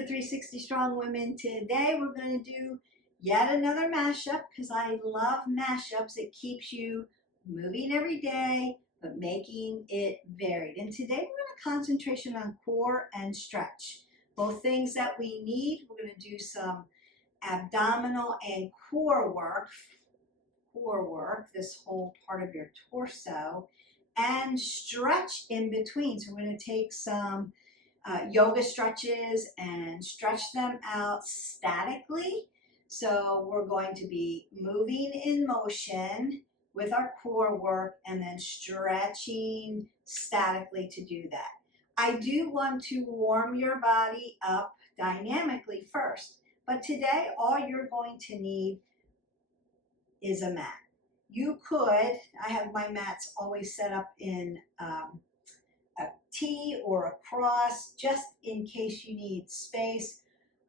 to 360 Strong Women. Today we're going to do yet another mashup because I love mashups. It keeps you moving every day but making it varied. And today we're going to concentration on core and stretch. Both things that we need. We're going to do some abdominal and core work, this whole part of your torso, and stretch in between. So we're going to take some yoga stretches and stretch them out statically. So we're going to be moving in motion with our core work and then stretching statically to do that. I do want to warm your body up dynamically first, but today all you're going to need is a mat. You could, I have my mats always set up in a T or a cross just in case you need space.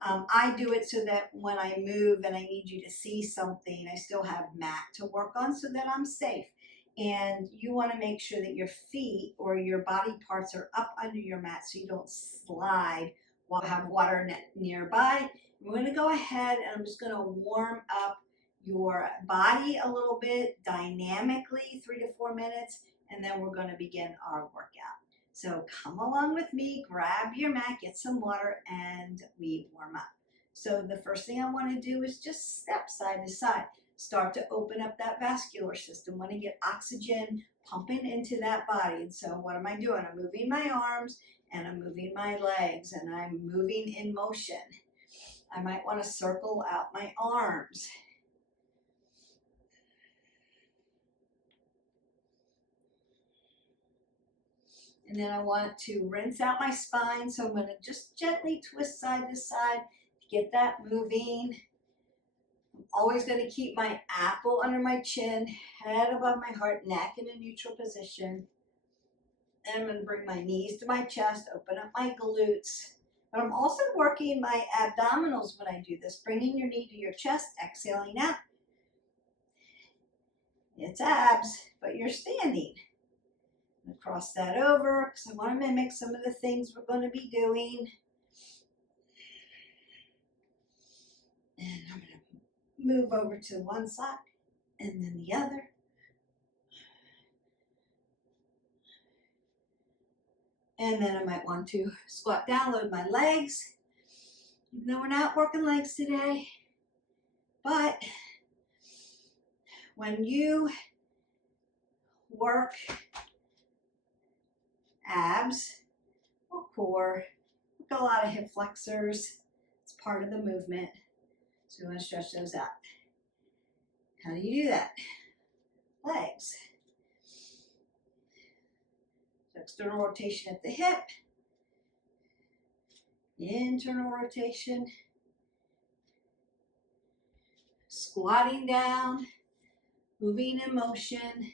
I do it so that when I move and I need you to see something, I still have mat to work on so that I'm safe. And you want to make sure that your feet or your body parts are up under your mat so you don't slide while you have water nearby. We're going to go ahead and I'm just going to warm up your body a little bit dynamically, 3 to 4 minutes, and then we're going to begin our workout. So come along with me, grab your mat, get some water, and we warm up. So the first thing I want to do is just step side to side. Start to open up that vascular system. Want to get oxygen pumping into that body. And so what am I doing? I'm moving my arms and I'm moving my legs and I'm moving in motion. I might want to circle out my arms. And then I want to rinse out my spine. So I'm going to just gently twist side to side to get that moving. I'm always going to keep my apple under my chin, head above my heart, neck in a neutral position. And I'm going to bring my knees to my chest, open up my glutes. But I'm also working my abdominals when I do this, bringing your knee to your chest, exhaling out. It's abs, but you're standing. I'm going to cross that over because I want to mimic some of the things we're going to be doing. And I'm going to move over to one side and then the other. And then I might want to squat down, load my legs. Even though we're not working legs today. But when you work abs or core, work a lot of hip flexors. It's part of the movement. So we want to stretch those out. How do you do that? Legs. So external rotation at the hip. Internal rotation. Squatting down. Moving in motion.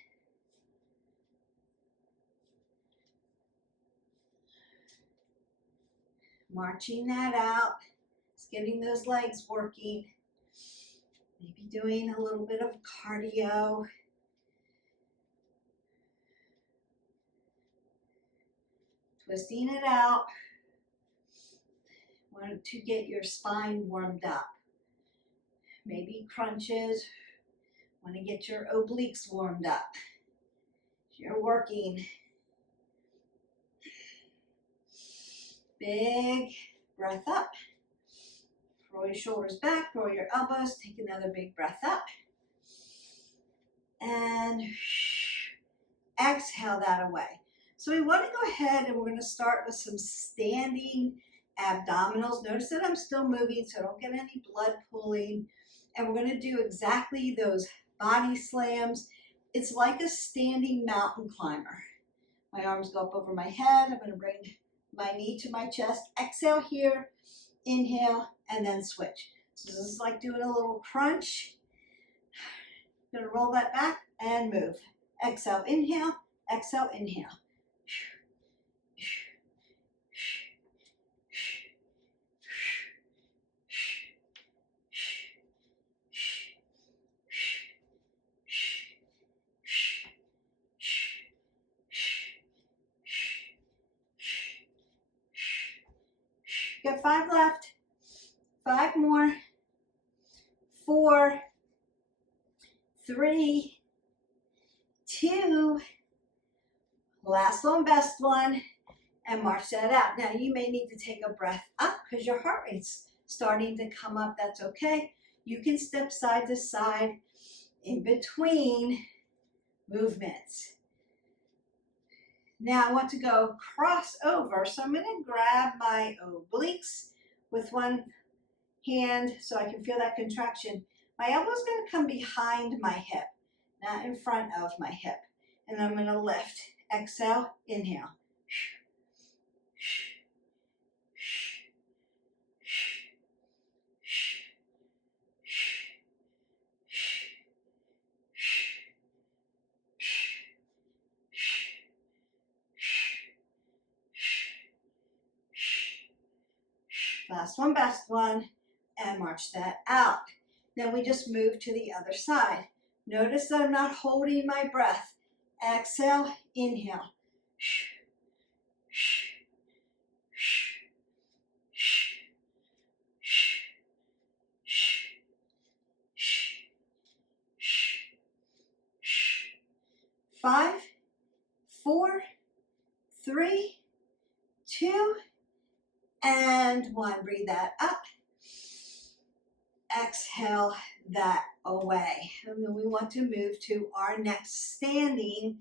Marching that out, it's getting those legs working, maybe doing a little bit of cardio. Twisting it out. Want to get your spine warmed up. Maybe crunches. Want to get your obliques warmed up. You're working. Big breath up. Roll your shoulders back, roll your elbows, take another big breath up. And exhale that away. So we want to go ahead and we're going to start with some standing abdominals. Notice that I'm still moving so I don't get any blood pooling. And we're going to do exactly those body slams. It's like a standing mountain climber. My arms go up over my head. I'm going to bring my knee to my chest. Exhale here, inhale, and then switch. So this is like doing a little crunch. I'm going to roll that back and move. Exhale, inhale, exhale, inhale. Got 5 left. 2. Last one, best one. And march that out. Now you may need to take a breath up because your heart rate's starting to come up. That's okay. You can step side to side in between movements. Now I want to go cross over. So I'm going to grab my obliques with one hand so I can feel that contraction. My elbow's going to come behind my hip, not in front of my hip. And I'm going to lift. Exhale, inhale. Last one, best one, and march that out. Then we just move to the other side. Notice that I'm not holding my breath. Exhale, inhale. 5, 4, 3, 2, and 1. Breathe that up. Exhale that away. And then we want to move to our next standing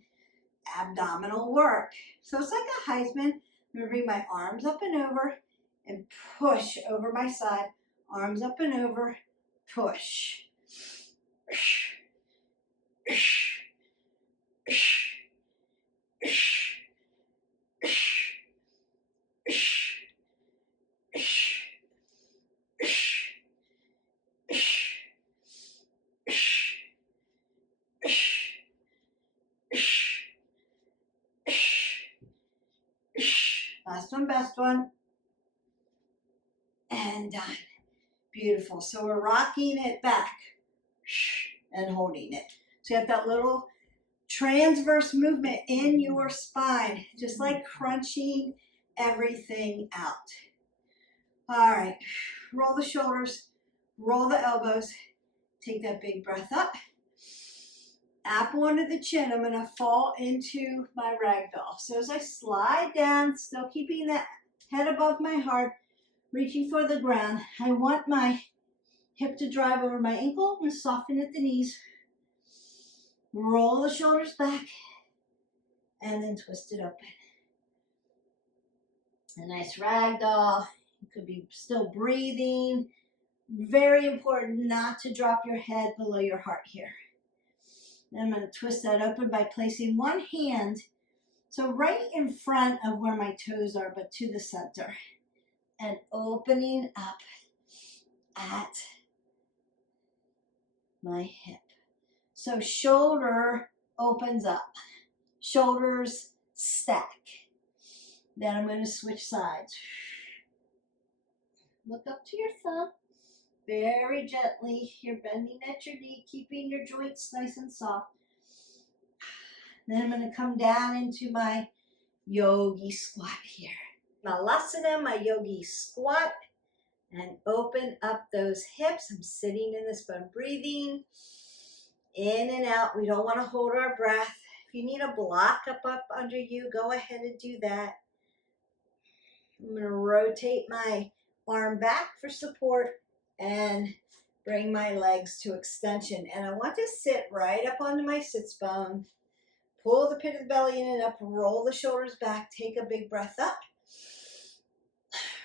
abdominal work. So it's like a Heisman. I'm going to bring my arms up and over and push over my side. Arms up and over, push. Last one, best one. And done. Beautiful. So we're rocking it back and holding it. So you have that little transverse movement in your spine, just like crunching everything out. All right. Roll the shoulders, roll the elbows. Take that big breath up. Apple under the chin. I'm going to fall into my ragdoll. So as I slide down, still keeping that head above my heart, reaching for the ground, I want my hip to drive over my ankle and soften at the knees. Roll the shoulders back and then twist it open. A nice ragdoll. You could be still breathing. Very important not to drop your head below your heart here. And I'm going to twist that open by placing one hand, so right in front of where my toes are, but to the center. And opening up at my hip. So shoulder opens up. Shoulders stack. Then I'm going to switch sides. Look up to your thumb. Very gently. You're bending at your knee, keeping your joints nice and soft. Then I'm going to come down into my yogi squat here. Malasana, my yogi squat, and open up those hips. I'm sitting in this, but I'm breathing in and out. We don't want to hold our breath. If you need a block up under you, go ahead and do that. I'm going to rotate my arm back for support and bring my legs to extension. And I want to sit right up onto my sits bone. Pull the pit of the belly in and up, roll the shoulders back, take a big breath up.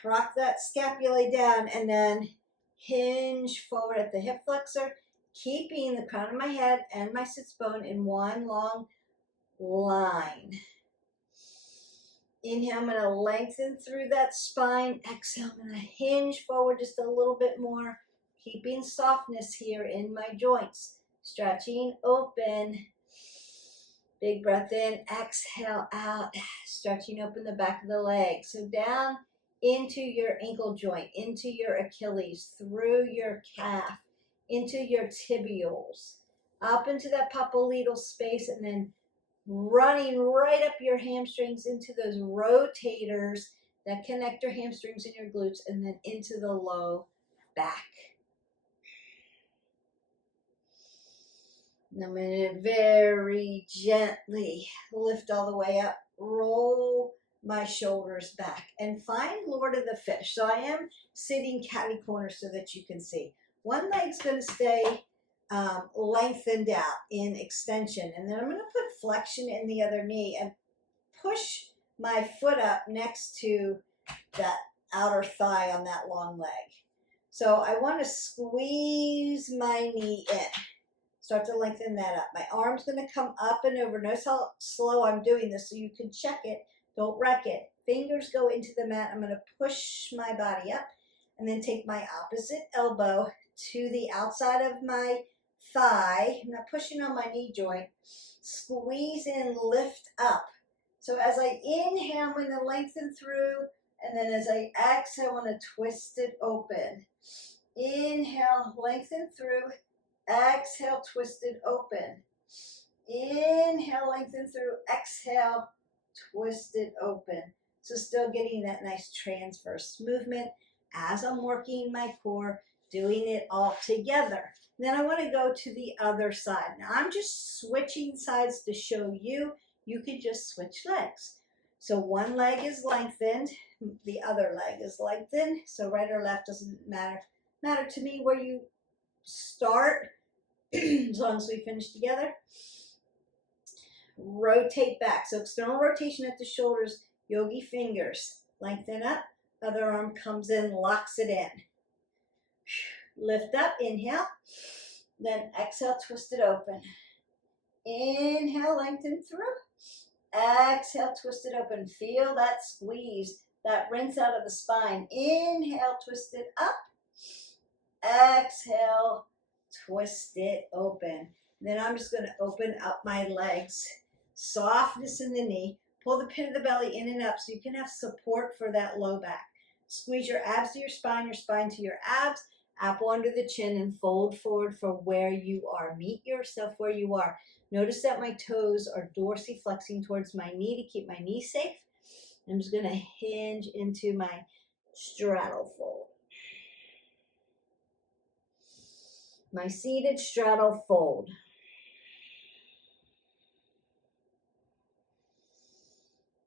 Rock that scapula down and then hinge forward at the hip flexor, keeping the crown of my head and my sits bone in one long line. Inhale, I'm going to lengthen through that spine. Exhale, I'm going to hinge forward just a little bit more, keeping softness here in my joints. Stretching open. Big breath in, exhale out, stretching open the back of the leg. So down into your ankle joint, into your Achilles, through your calf, into your tibials, up into that popliteal space, and then running right up your hamstrings into those rotators that connect your hamstrings and your glutes, and then into the low back. And I'm going to very gently lift all the way up, roll my shoulders back, and find Lord of the Fish. So I am sitting catty corner so that you can see. One leg's going to stay lengthened out in extension, and then I'm going to put flexion in the other knee and push my foot up next to that outer thigh on that long leg. So I want to squeeze my knee in. Start to lengthen that up. My arm's going to come up and over. Notice how slow I'm doing this so you can check it. Don't wreck it. Fingers go into the mat. I'm going to push my body up and then take my opposite elbow to the outside of my thigh. I'm not pushing on my knee joint. Squeeze in, lift up. So as I inhale, I'm going to lengthen through, and then as I exhale, I want to twist it open. Inhale, lengthen through. Exhale, twist it open. Inhale, lengthen through. Exhale, twist it open. So still getting that nice transverse movement as I'm working my core, doing it all together. Then I want to go to the other side. Now I'm just switching sides to show you. You could just switch legs. So one leg is lengthened, the other leg is lengthened. So right or left doesn't matter to me where you start, as long as we finish together. Rotate back. So external rotation at the shoulders, yogi fingers. Lengthen up. Other arm comes in, locks it in. Lift up, inhale. Then exhale, twist it open. Inhale, lengthen through. Exhale, twist it open. Feel that squeeze, that rinse out of the spine. Inhale, twist it up. Exhale, twist it open. Then I'm just going to open up my legs. Softness in the knee. Pull the pit of the belly in and up so you can have support for that low back. Squeeze your abs to your spine to your abs. Apple under the chin and fold forward for where you are. Meet yourself where you are. Notice that my toes are dorsiflexing towards my knee to keep my knee safe. I'm just going to hinge into my straddle fold. My seated straddle fold.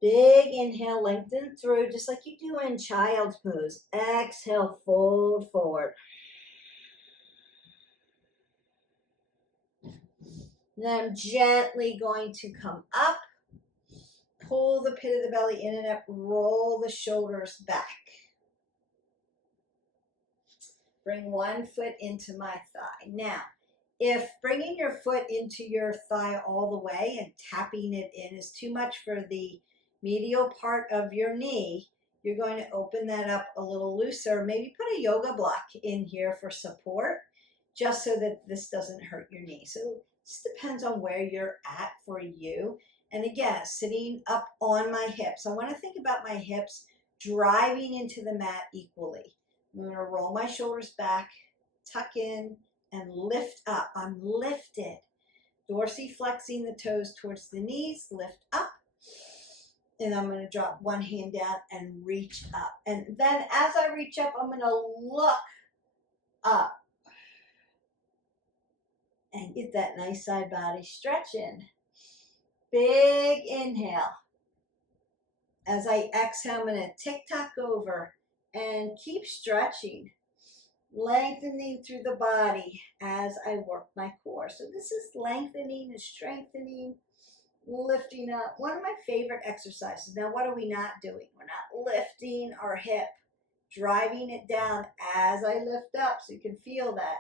Big inhale, lengthen through, just like you do in child's pose. Exhale, fold forward. Then I'm gently going to come up, pull the pit of the belly in and up, roll the shoulders back. Bring one foot into my thigh. Now, if bringing your foot into your thigh all the way and tapping it in is too much for the medial part of your knee, you're going to open that up a little looser. Maybe put a yoga block in here for support, just so that this doesn't hurt your knee. So this depends on where you're at for you. And again, sitting up on my hips. I want to think about my hips driving into the mat equally. I'm going to roll my shoulders back, tuck in, and lift up. I'm lifted. Dorsiflexing the toes towards the knees, lift up. And I'm going to drop one hand down and reach up. And then as I reach up, I'm going to look up and get that nice side body stretch in. Big inhale. As I exhale, I'm going to tick-tock over and keep stretching, lengthening through the body as I work my core. So this is lengthening and strengthening, lifting up. One of my favorite exercises. Now, what are we not doing? We're not lifting our hip, driving it down as I lift up so you can feel that.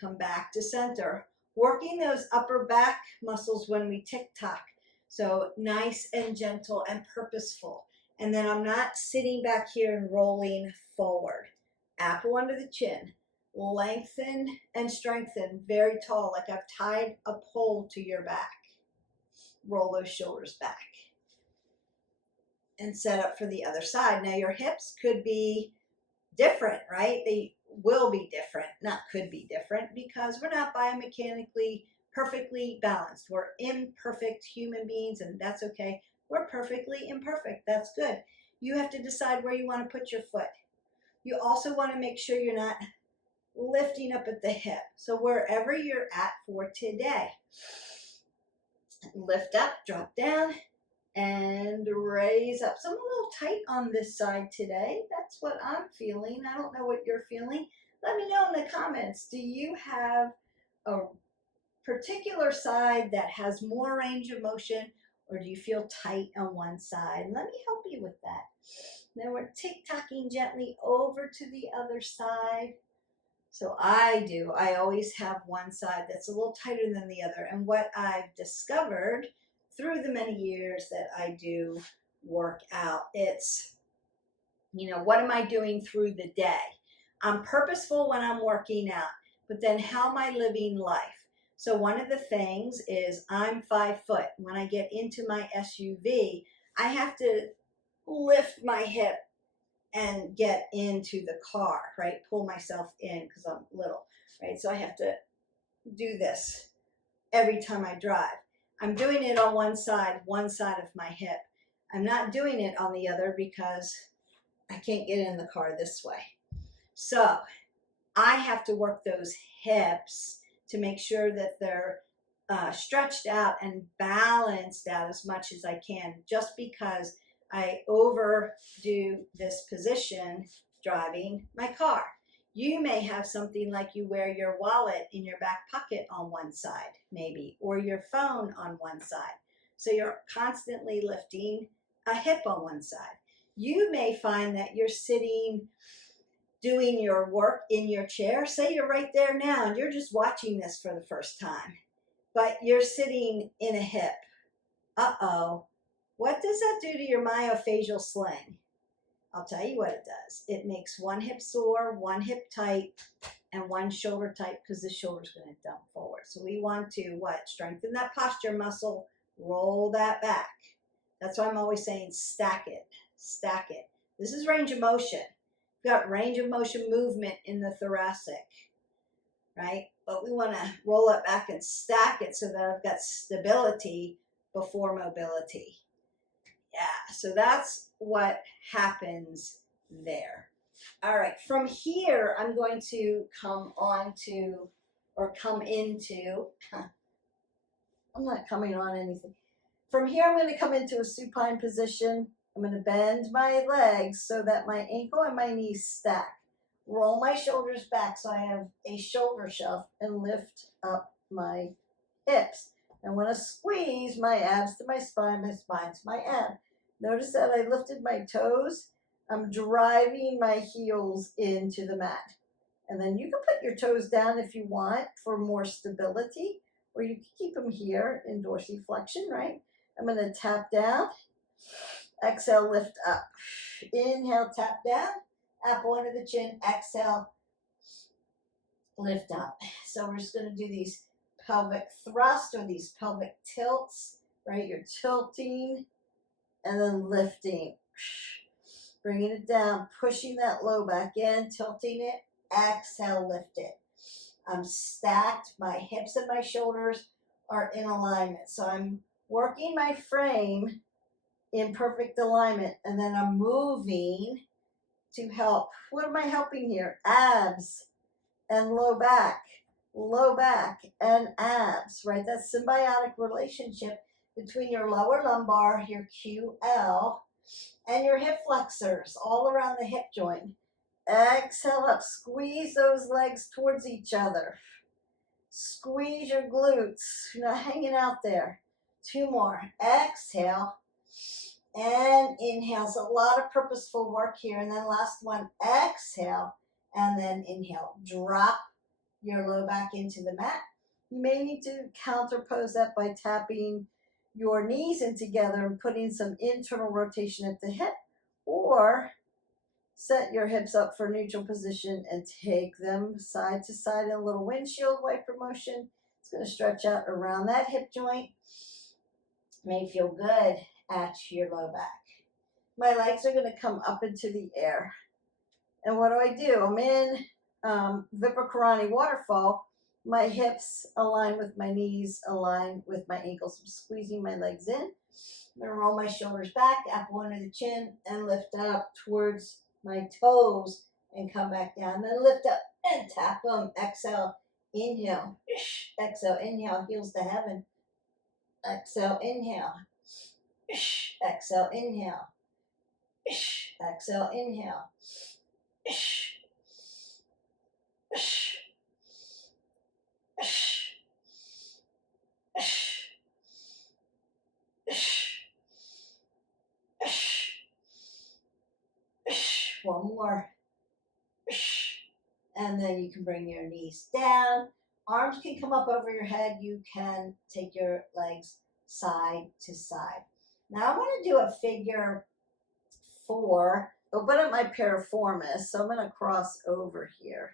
Come back to center. Working those upper back muscles when we tick-tock. So nice and gentle and purposeful. And then I'm not sitting back here and rolling forward. Apple under the chin. Lengthen and strengthen. Very tall, like I've tied a pole to your back. Roll those shoulders back. And set up for the other side. Now your hips could be different, right? They will be different, not could be different, because we're not biomechanically perfectly balanced. We're imperfect human beings, and that's okay. We're perfectly imperfect. That's good. You have to decide where you want to put your foot. You also want to make sure you're not lifting up at the hip. So wherever you're at for today, lift up, drop down, and raise up. So I'm a little tight on this side today. That's what I'm feeling. I don't know what you're feeling. Let me know in the comments. Do you have a particular side that has more range of motion, or do you feel tight on one side? Let me help you with that. Then we're tick-tocking gently over to the other side. So I always have one side that's a little tighter than the other. And what I've discovered through the many years that I do work out, it's, what am I doing through the day? I'm purposeful when I'm working out, but then how am I living life? So one of the things is I'm 5 foot. When I get into my SUV, I have to lift my hip and get into the car, right? Pull myself in because I'm little, right? So I have to do this every time I drive. I'm doing it on one side of my hip. I'm not doing it on the other because I can't get in the car this way. So I have to work those hips to make sure that they're stretched out and balanced out as much as I can, just because I overdo this position driving my car. You may have something like you wear your wallet in your back pocket on one side, maybe, or your phone on one side. So you're constantly lifting a hip on one side. You may find that you're sitting doing your work in your chair. Say you're right there now and you're just watching this for the first time, but you're sitting in a hip. Uh-oh. What does that do to your myofascial sling? I'll tell you what it does. It makes one hip sore, one hip tight, and one shoulder tight because the shoulder's going to dump forward. So we want to, strengthen that posture muscle, roll that back. That's why I'm always saying stack it, stack it. This is range of motion. We've got range of motion movement in the thoracic, right? But we want to roll it back and stack it so that I've got stability before mobility. Yeah, so that's what happens there. All right, from here, I'm going to come into, I'm not coming on anything. From here, I'm going to come into a supine position. I'm going to bend my legs so that my ankle and my knees stack. Roll my shoulders back so I have a shoulder shelf and lift up my hips. I want to squeeze my abs to my spine to my ab. Notice that I lifted my toes. I'm driving my heels into the mat. And then you can put your toes down if you want for more stability, or you can keep them here in dorsiflexion, right? I'm going to tap down. Exhale, lift up. Inhale, tap down. Apple under the chin. Exhale, lift up. So we're just going to do these pelvic thrusts or these pelvic tilts, right? You're tilting and then lifting, bringing it down, pushing that low back in, tilting it, exhale, lift it. I'm stacked, my hips and my shoulders are in alignment. So I'm working my frame in perfect alignment, and then I'm moving to help. What am I helping here? Abs and low back and abs, right? That symbiotic relationship between your lower lumbar, your QL, and your hip flexors all around the hip joint. Exhale up, squeeze those legs towards each other. Squeeze your glutes, hanging out there. 2 more. Exhale and inhale. So a lot of purposeful work here. And then last one, exhale and then inhale. Drop your low back into the mat. You may need to counterpose that by tapping your knees in together and putting some internal rotation at the hip, or set your hips up for neutral position and take them side to side in a little windshield wiper motion. It's going to stretch out around that hip joint. May feel good at your low back. My legs are going to come up into the air. And what do? I'm in Vipakarani waterfall. My hips align with my knees, align with my ankles. I'm squeezing my legs in. I'm going to roll my shoulders back, apple under the chin, and lift up towards my toes and come back down. Then lift up and tap them. Exhale, inhale. Exhale, inhale, heels to heaven. Exhale, inhale. Exhale, inhale. Exhale, inhale. One more. And then you can bring your knees down. Arms can come up over your head. You can take your legs side to side. Now I want to do a figure 4. Open up my piriformis. So I'm going to cross over here.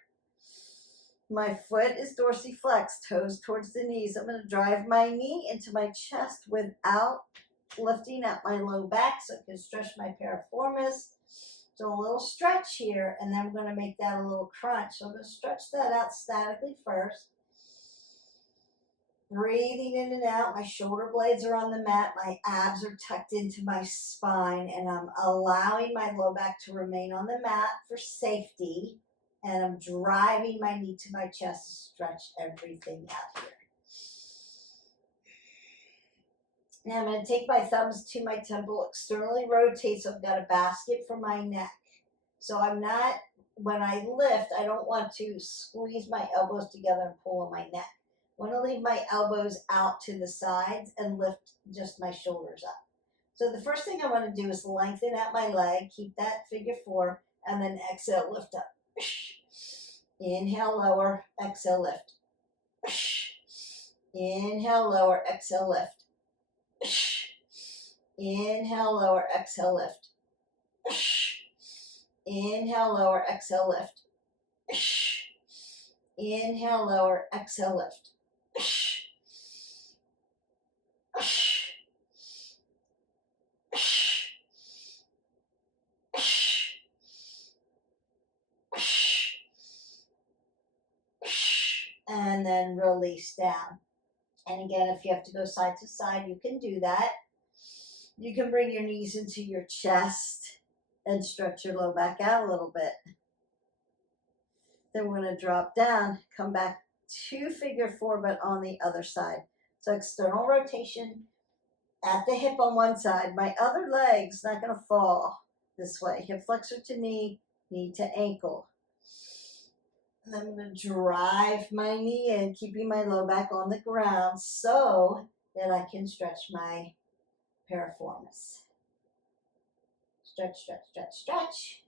My foot is dorsiflexed, toes towards the knees. I'm going to drive my knee into my chest without lifting up my low back so I can stretch my piriformis. So a little stretch here, and then I'm going to make that a little crunch. So I'm going to stretch that out statically first. Breathing in and out. My shoulder blades are on the mat. My abs are tucked into my spine, and I'm allowing my low back to remain on the mat for safety. And I'm driving my knee to my chest to stretch everything out here. Now I'm going to take my thumbs to my temple, externally rotate so I've got a basket for my neck. So I'm not, when I lift, I don't want to squeeze my elbows together and pull on my neck. I want to leave my elbows out to the sides and lift just my shoulders up. So the first thing I want to do is lengthen out my leg, keep that figure 4, and then exhale, lift up. Inhale, lower, exhale, lift. Inhale, lower, exhale, lift. Inhale, lower, exhale, lift. Inhale, lower, exhale, lift. Inhale, lower, exhale, lift. And then release down. And again, if you have to go side to side, you can do that. You can bring your knees into your chest and stretch your low back out a little bit. Then we're going to drop down, come back to figure 4, but on the other side. So external rotation at the hip on one side. My other leg's not going to fall this way. Hip flexor to knee, knee to ankle. And I'm going to drive my knee in, keeping my low back on the ground so that I can stretch my piriformis. Stretch, stretch, stretch, stretch.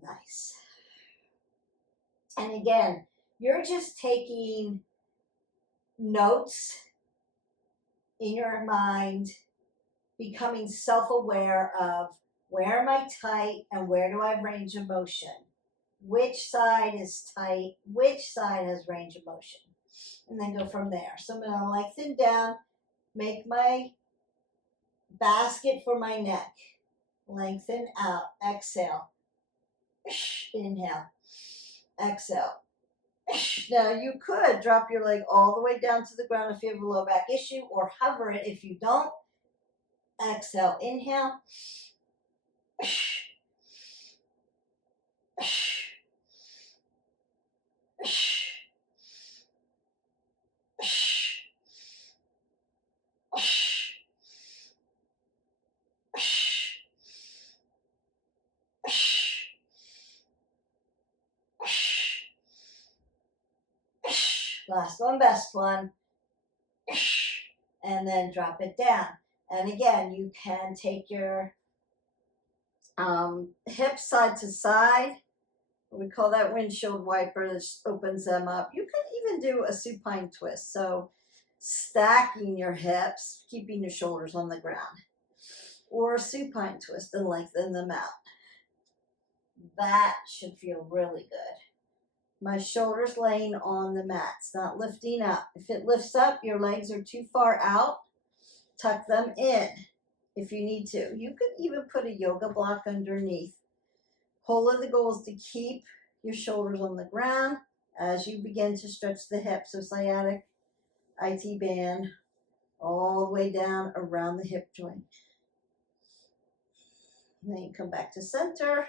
Nice. And again, you're just taking notes in your mind, becoming self-aware of where am I tight and where do I have range of motion? Which side is tight? Which side has range of motion? And then go from there. So I'm going to lengthen down, make my basket for my neck. Lengthen out. Exhale. Inhale. Exhale. Now you could drop your leg all the way down to the ground if you have a low back issue, or hover it if you don't. Exhale. Inhale. Last one, best one. And then drop it down. And again, you can take your hips side to side. We call that windshield wiper. That opens them up. You can even do a supine twist. So stacking your hips, keeping your shoulders on the ground. Or a supine twist and lengthen them out. That should feel really good. My shoulders laying on the mat. It's not lifting up. If it lifts up, your legs are too far out. Tuck them in if you need to. You could even put a yoga block underneath. Whole of the goal is to keep your shoulders on the ground as you begin to stretch the hips. So sciatic, IT band, all the way down around the hip joint. And then you come back to center.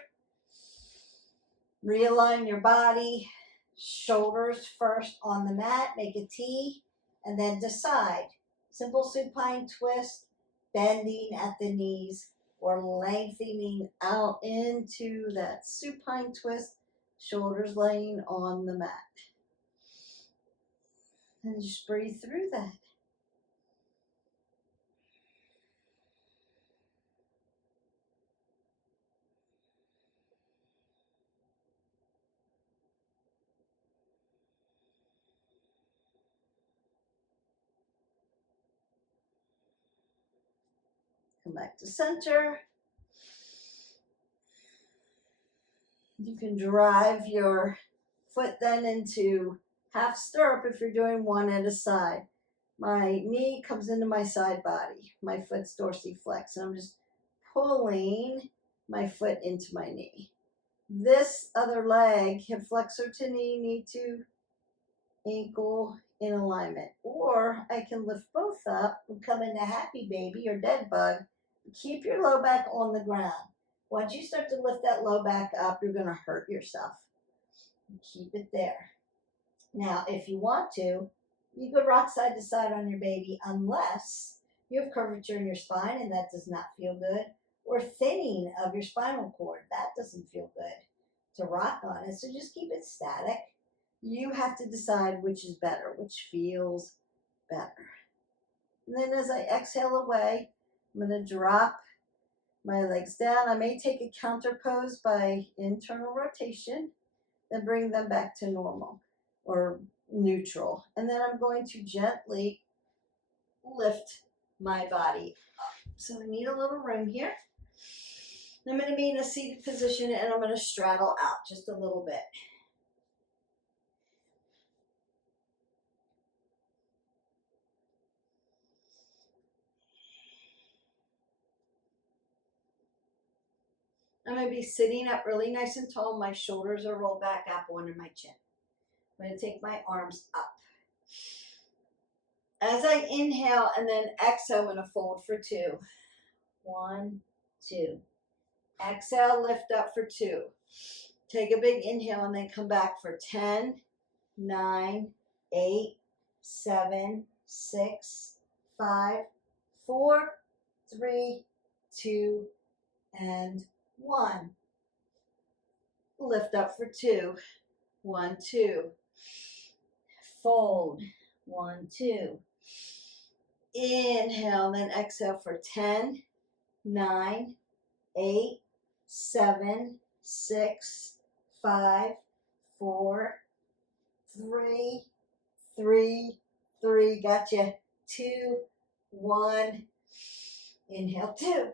Realign your body, shoulders first on the mat, make a T, and then decide. Simple supine twist, bending at the knees or lengthening out into that supine twist, shoulders laying on the mat. And just breathe through that. Come back to center. You can drive your foot then into half stirrup if you're doing one at a side. My knee comes into my side body. My foot's dorsiflex, and I'm just pulling my foot into my knee. This other leg, hip flexor to knee to ankle in alignment. Or I can lift both up and come into happy baby or dead bug. Keep your low back on the ground. Once you start to lift that low back up, you're going to hurt yourself. Keep it there. Now, if you want to, you could rock side to side on your baby unless you have curvature in your spine and that does not feel good, or thinning of your spinal cord. That doesn't feel good to rock on it. So just keep it static. You have to decide which is better, which feels better. And then as I exhale away, I'm going to drop my legs down. I may take a counter pose by internal rotation, then bring them back to normal or neutral. And then I'm going to gently lift my body up. So I need a little room here. I'm going to be in a seated position and I'm going to straddle out just a little bit. I'm going to be sitting up really nice and tall. My shoulders are rolled back up under my chin. I'm going to take my arms up. As I inhale and then exhale, I'm going to fold for 2. 1, 2. Exhale, lift up for 2. Take a big inhale and then come back for 10, 9, 8, 7, 6, 5, 4, 3, 2, and 1. Lift up for 2. 1, 2. Fold. 1, 2. Inhale, then exhale for 10, 9, 8, 7, 6, 5, 4, 3, 3. Gotcha. 2, 1. Inhale, 2.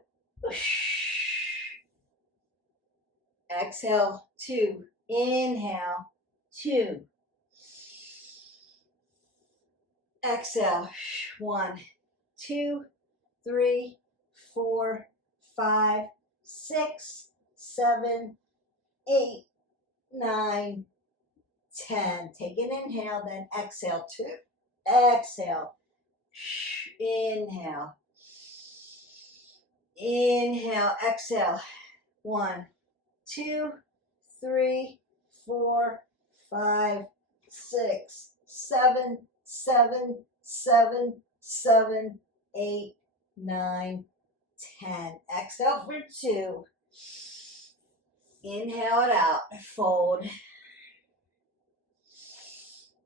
Exhale, 2. Inhale, 2. Exhale, 1, 2, 3, 4, 5, 6, 7, 8, 9, 10. Take an inhale, then exhale, 2. Exhale. Inhale. Inhale, exhale. 1, 2, 3, 4, 5, 6, 7, 8, 9, 10. Exhale for 2. Inhale it out. Fold.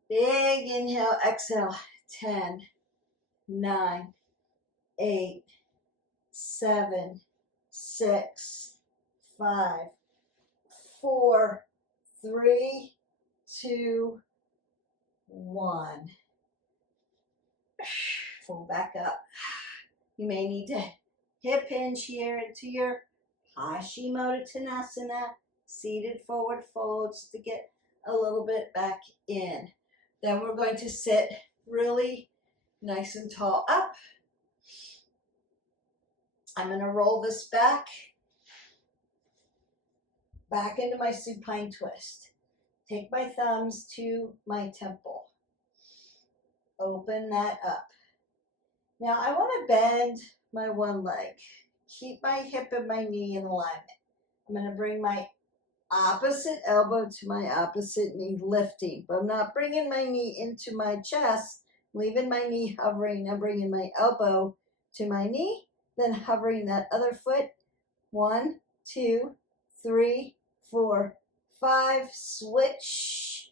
Big inhale, exhale. 10, 9, 8, 7, 6, 5, 4, 3, 2, 1. Fold back up. You may need to hip hinge here into your Paschimottanasana, seated forward folds to get a little bit back in. Then we're going to sit really nice and tall up. I'm going to roll this back into my supine twist. Take my thumbs to my temple. Open that up. Now I want to bend my one leg. Keep my hip and my knee in alignment. I'm going to bring my opposite elbow to my opposite knee, lifting. But I'm not bringing my knee into my chest, leaving my knee hovering. I'm bringing my elbow to my knee, then hovering that other foot. 1, 2, 3, 4, 5. Switch.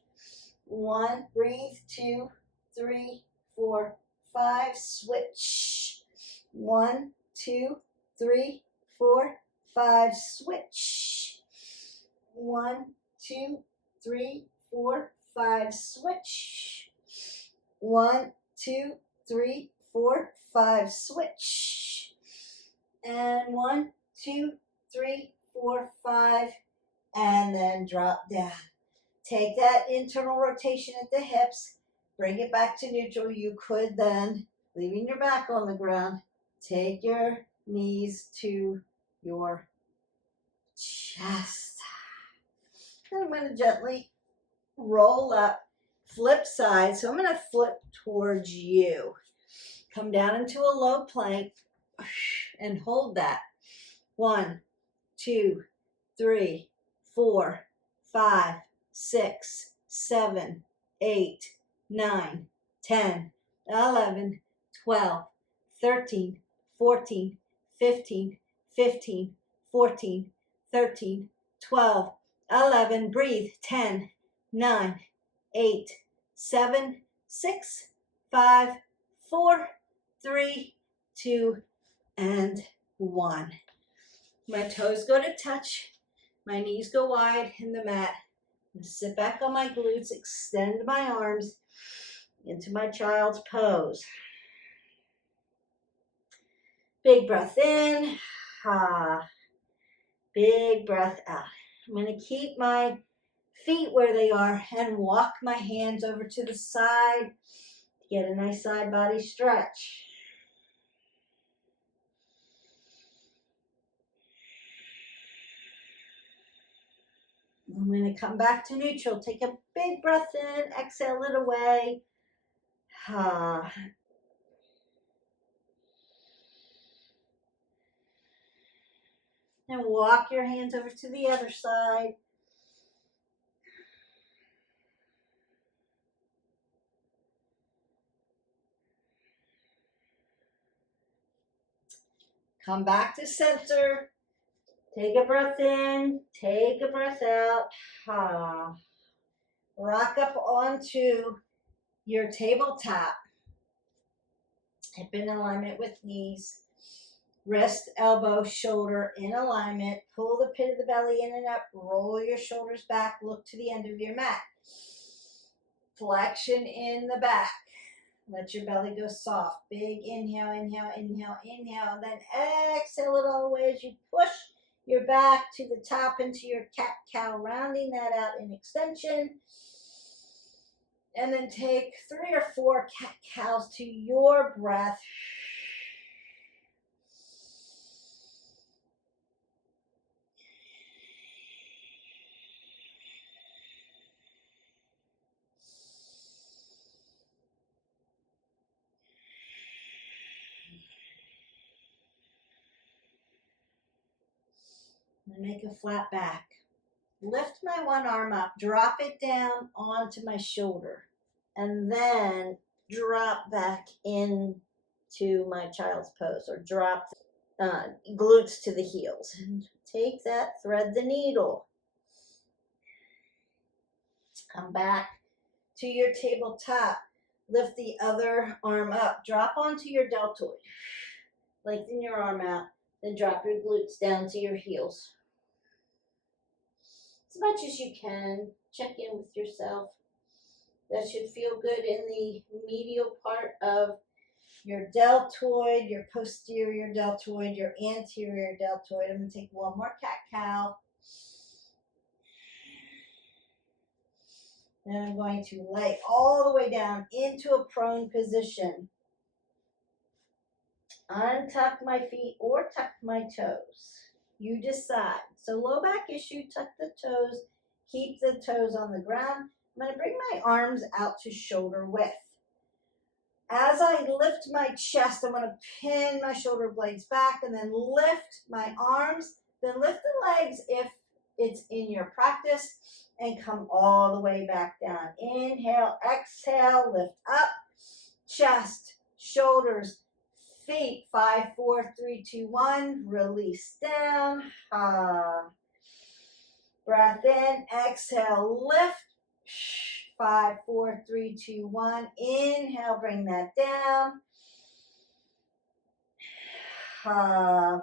1, breathe. 2, 3, 4, 5. Switch. 1, 2, 3, 4, 5. Switch. 1, 2, 3, 4, 5. Switch. 1, 2, 3, 4, 5. Switch. And 1, 2, 3, 4, 5. And then drop down. Take that internal rotation at the hips. Bring it back to neutral. You could then, leaving your back on the ground, take your knees to your chest. And I'm going to gently roll up, flip side. So I'm going to flip towards you. Come down into a low plank and hold that. 1, 2, 3, 4, 5, 6, 7, 8, 9, 10, 11, 12, 13, 14, 15, 15, 14, 13, 12, 11. Breathe. 10, 9, 8, 7, 6, 5, 4, 3, 2, and 1. My toes go to touch. My knees go wide in the mat. Sit back on my glutes, extend my arms into my child's pose. Big breath in. Big breath out. I'm going to keep my feet where they are and walk my hands over to the side to get a nice side body stretch. I'm going to come back to neutral. Take a big breath in, exhale it away. And walk your hands over to the other side. Come back to center. Take a breath in, take a breath out. Rock up onto your tabletop. Hip in alignment with knees. Wrist, elbow, shoulder in alignment. Pull the pit of the belly in and up. Roll your shoulders back. Look to the end of your mat. Flexion in the back. Let your belly go soft. Big inhale, inhale, inhale, inhale. Then exhale it all the way as you push your back to the top into your cat-cow, rounding that out in extension. And then take 3 or 4 cat-cows to your breath. And make a flat back. Lift my one arm up, drop it down onto my shoulder, and then drop back into my child's pose, or drop glutes to the heels. And take that, thread the needle. Come back to your tabletop. Lift the other arm up. Drop onto your deltoid. Lengthen your arm out. Then drop your glutes down to your heels. As much as you can, check in with yourself. That should feel good in the medial part of your deltoid, your posterior deltoid, your anterior deltoid. I'm going to take one more cat-cow. Then I'm going to lay all the way down into a prone position. Untuck my feet or tuck my toes. You decide. So low back issue, tuck the toes, keep the toes on the ground. I'm going to bring my arms out to shoulder width. As I lift my chest, I'm going to pin my shoulder blades back and then lift my arms, then lift the legs if it's in your practice, and come all the way back down. Inhale, exhale, lift up, chest, shoulders, feet. 5, 4, 3, 2, 1. Release down. Breath in, exhale, lift. 5, 4, 3, 2, 1. Inhale, bring that down.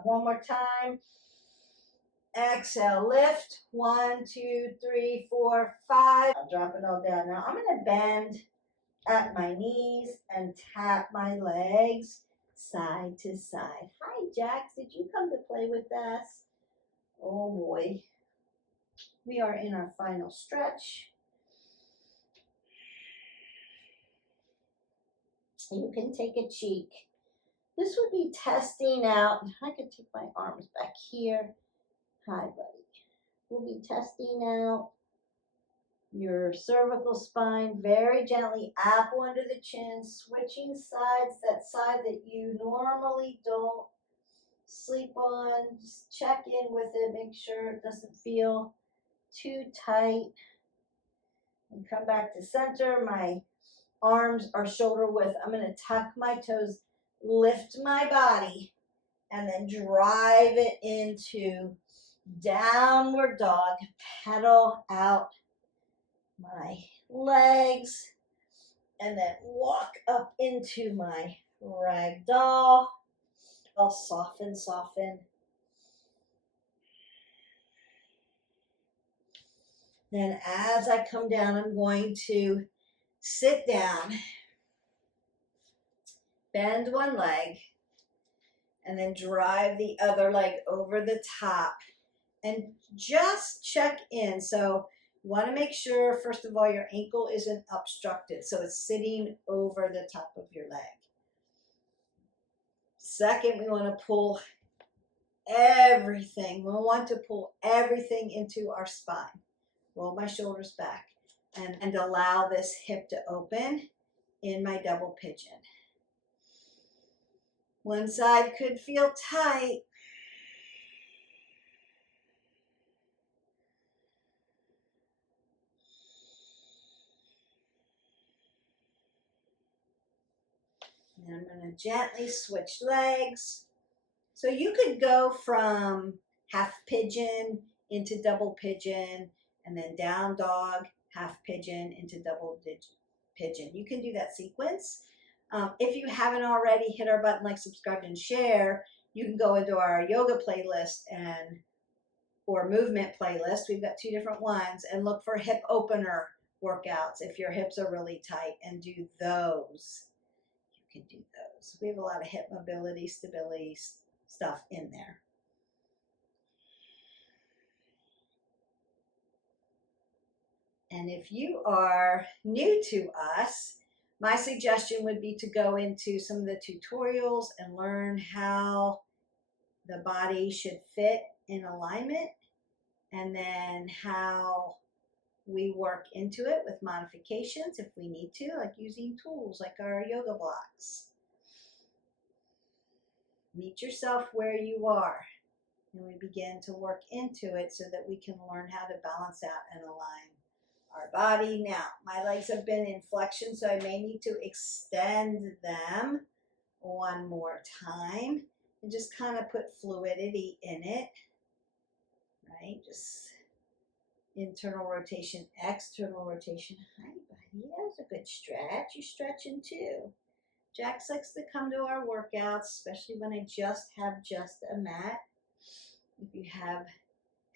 One more time. Exhale, lift. 1, 2, 3, 4, 5. I'll drop it all down. Now I'm going to bend at my knees and tap my legs side to side. Hi, Jax. Did you come to play with us? Oh boy. We are in our final stretch. You can take a cheek. This would be testing out. I could take my arms back here. Hi, buddy. We'll be testing out your cervical spine very gently, apple under the chin, switching sides, that side that you normally don't sleep on. Just check in with it, make sure it doesn't feel too tight. And come back to center. My arms are shoulder width. I'm going to tuck my toes, lift my body, and then drive it into downward dog. Pedal out my legs, and then walk up into my ragdoll. I'll soften. Then as I come down, I'm going to sit down, bend one leg, and then drive the other leg over the top. And just check in. So you want to make sure, first of all, your ankle isn't obstructed. So it's sitting over the top of your leg. Second, we want to pull everything. We want to pull everything into our spine. Roll my shoulders back and allow this hip to open in my double pigeon. One side could feel tight. And I'm going to gently switch legs. So you could go from half pigeon into double pigeon, and then down dog, half pigeon into double pigeon. You can do that sequence. If you haven't already, hit our button, like, subscribe, and share. You can go into our yoga playlist or movement playlist. We've got 2 different ones, and look for hip opener workouts if your hips are really tight, and do those. You can do those. We have a lot of hip mobility, stability stuff in there. And if you are new to us, my suggestion would be to go into some of the tutorials and learn how the body should fit in alignment, and then how we work into it with modifications if we need to, like using tools like our yoga blocks. Meet yourself where you are, and we begin to work into it so that we can learn how to balance out and align our body. Now, my legs have been in flexion, so I may need to extend them one more time and just kind of put fluidity in it, right? Just internal rotation, external rotation. Hi, buddy. That was a good stretch. You're stretching too. Jax likes to come to our workouts, especially when I just have a mat. If you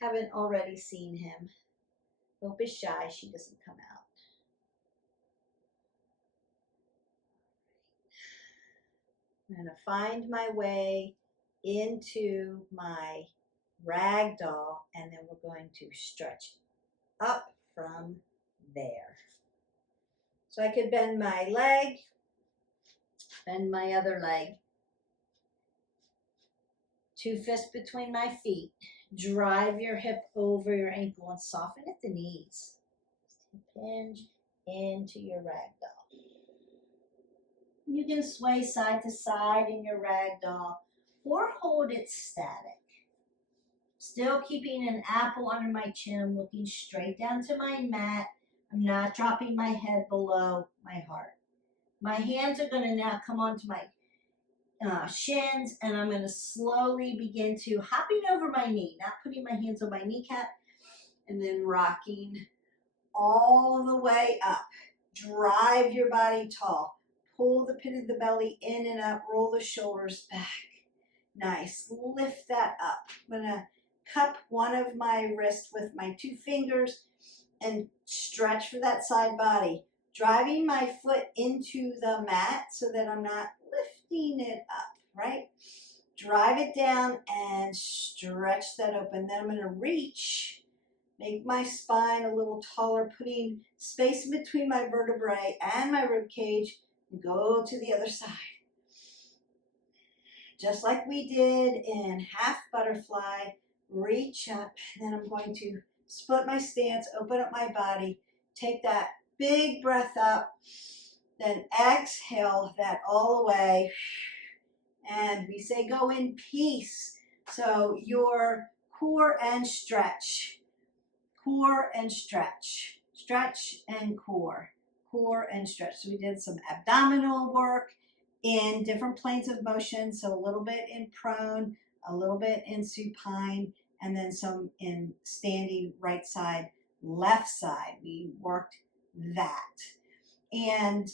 haven't already seen him. Hope is shy. She doesn't come out. I'm going to find my way into my ragdoll, and then we're going to stretch up from there. So I could bend my leg, bend my other leg. 2 fists between my feet. Drive your hip over your ankle and soften at the knees. Hinge into your ragdoll. You can sway side to side in your ragdoll or hold it static. Still keeping an apple under my chin. I'm looking straight down to my mat. I'm not dropping my head below my heart. My hands are going to now come onto my shins, and I'm going to slowly begin to hopping over my knee, not putting my hands on my kneecap, and then rocking all the way up. Drive your body tall. Pull the pit of the belly in and up. Roll the shoulders back. Nice. Lift that up. I'm going to cup one of my wrists with my 2 fingers and stretch for that side body. Driving my foot into the mat so that I'm not lifting it up, right? Drive it down and stretch that open. Then I'm going to reach, make my spine a little taller, putting space in between my vertebrae and my rib cage, and go to the other side. Just like we did in half butterfly, reach up, and then I'm going to split my stance, open up my body, take that big breath up, then exhale that all the way, and we say go in peace. So your core and stretch, core and stretch, stretch and core and stretch. So we did some abdominal work in different planes of motion, so a little bit in prone, a little bit in supine, and then some in standing right side, left side. We worked that. And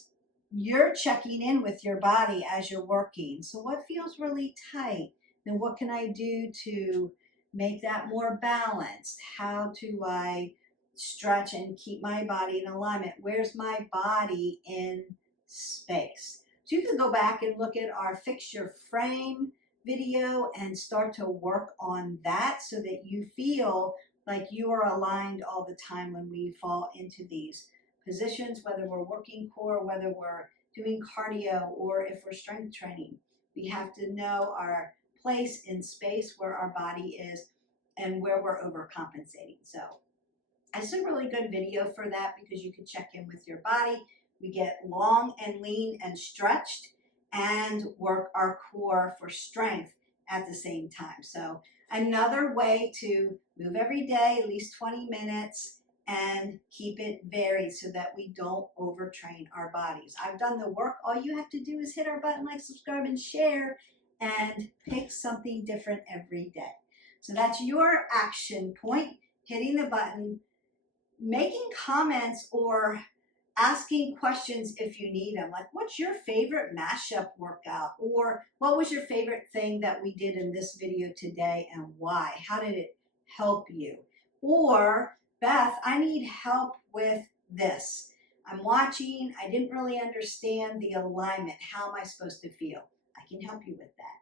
you're checking in with your body as you're working. So what feels really tight? Then what can I do to make that more balanced? How do I stretch and keep my body in alignment? Where's my body in space? So you can go back and look at our Fix Your Frame video and start to work on that so that you feel like you are aligned all the time when we fall into these positions, whether we're working core, whether we're doing cardio, or if we're strength training. We have to know our place in space, where our body is, and where we're overcompensating. So it's a really good video for that because you can check in with your body. We get long and lean and stretched and work our core for strength at the same time. So another way to move every day, at least 20 minutes, and keep it varied so that we don't overtrain our bodies. I've done the work. All you have to do is hit our button, like, subscribe, and share, and pick something different every day. So that's your action point, hitting the button, making comments or asking questions if you need them. Like, what's your favorite mashup workout? Or what was your favorite thing that we did in this video today and why? How did it help you? Or, Beth, I need help with this. I'm watching, I didn't really understand the alignment. How am I supposed to feel? I can help you with that.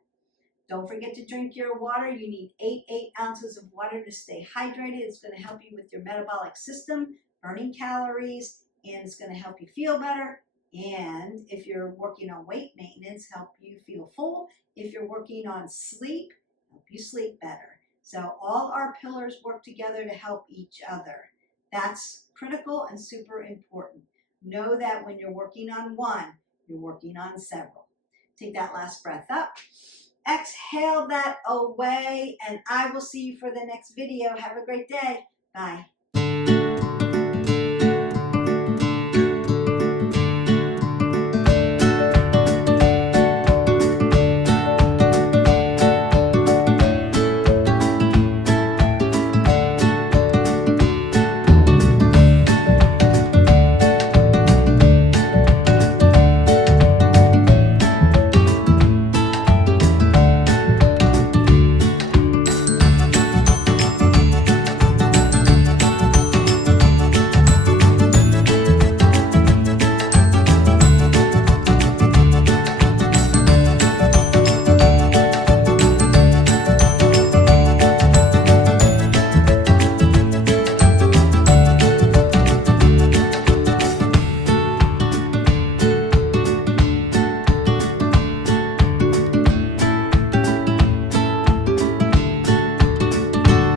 Don't forget to drink your water. You need 8 ounces of water to stay hydrated. It's going to help you with your metabolic system, burning calories, and it's going to help you feel better. And if you're working on weight maintenance, help you feel full. If you're working on sleep, help you sleep better. So all our pillars work together to help each other. That's critical and super important. Know that when you're working on one, you're working on several. Take that last breath up. Exhale that away, and I will see you for the next video. Have a great day. Bye.